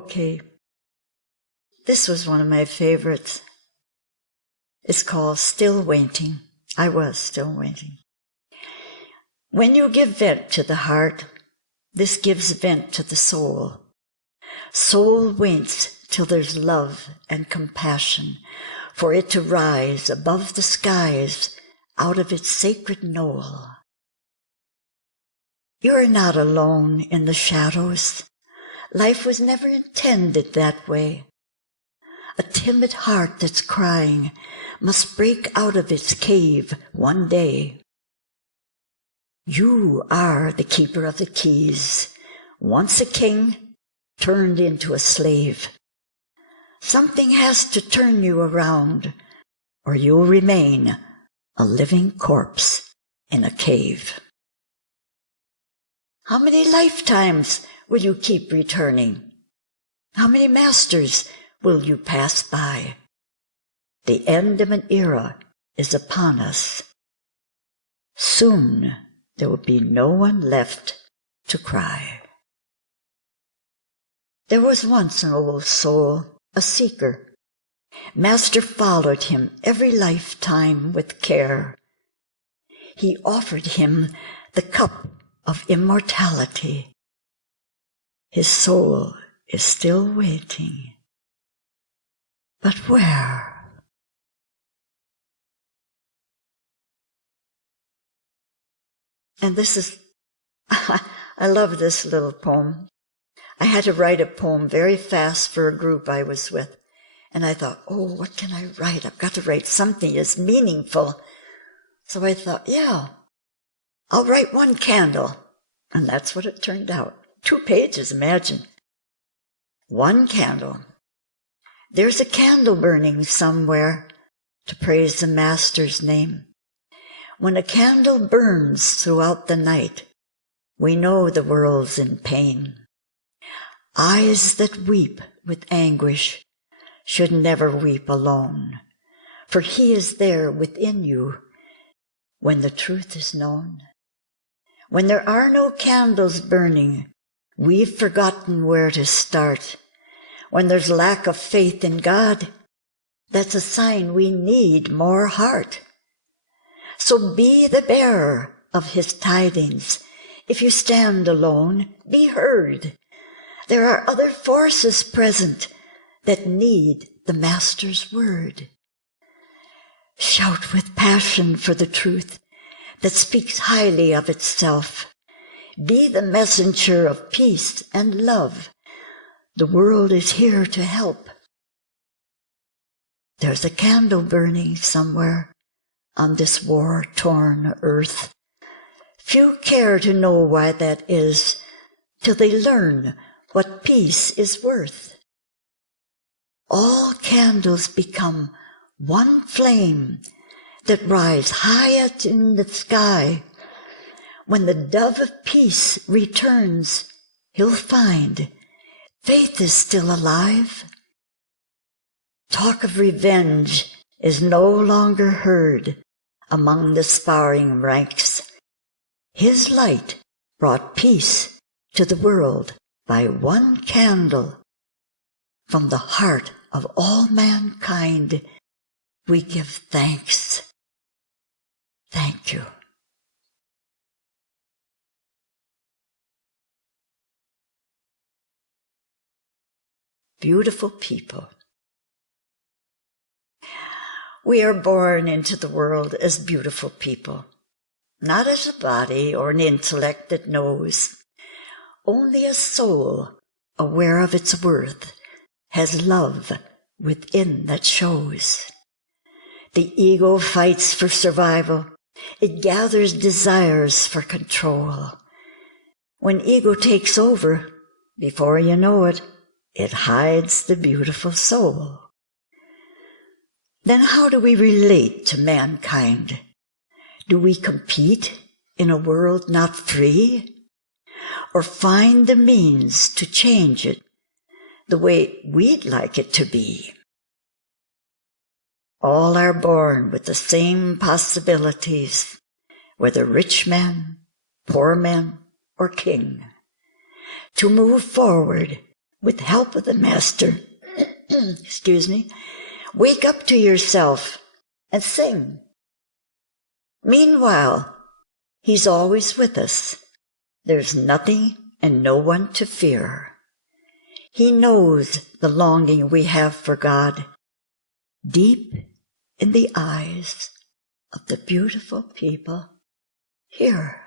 Okay. This was one of my favorites. It's called Still Waiting. I was still waiting. When you give vent to the heart, this gives vent to the soul. Soul waits till there's love and compassion for it to rise above the skies out of its sacred knoll. You are not alone in the shadows. Life was never intended that way. A timid heart that's crying must break out of its cave one day. You are the keeper of the keys, once a king, turned into a slave. Something has to turn you around, or you'll remain a living corpse in a cave. How many lifetimes will you keep returning? How many masters will you pass by? The end of an era is upon us. Soon there will be no one left to cry. There was once an old soul, a seeker. Master followed him every lifetime with care. He offered him the cup of immortality. His soul is still waiting. But where? And this is, I love this little poem. I had to write a poem very fast for a group I was with. And I thought, oh, what can I write? I've got to write something that's meaningful. So I thought, yeah, I'll write one candle. And that's what it turned out. 2 pages, imagine. One candle. There's a candle burning somewhere to praise the Master's name. When a candle burns throughout the night, we know the world's in pain. Eyes that weep with anguish should never weep alone, for He is there within you when the truth is known. When there are no candles burning, we've forgotten where to start. When there's lack of faith in God, that's a sign we need more heart. So be the bearer of His tidings. If you stand alone, be heard. There are other forces present that need the Master's word. Shout with passion for the truth that speaks highly of itself. Be the messenger of peace and love. The world is here to help. There's a candle burning somewhere on this war-torn earth. Few care to know why that is, till they learn what peace is worth. All candles become one flame that rise high up in the sky. When the dove of peace returns, he'll find faith is still alive. Talk of revenge is no longer heard among the sparring ranks. His light brought peace to the world by one candle. From the heart of all mankind, we give thanks. Thank you. Beautiful people. We are born into the world as beautiful people, not as a body or an intellect that knows. Only a soul aware of its worth has love within that shows. The ego fights for survival. It gathers desires for control. When ego takes over, before you know it, it hides the beautiful soul. Then how do we relate to mankind? Do we compete in a world not free? Or find the means to change it the way we'd like it to be? All are born with the same possibilities, whether rich man, poor man, or king. To move forward with the help of the Master, excuse me, wake up to yourself and sing. Meanwhile, he's always with us. There's nothing and no one to fear. He knows the longing we have for God, deep in the eyes of the beautiful people here.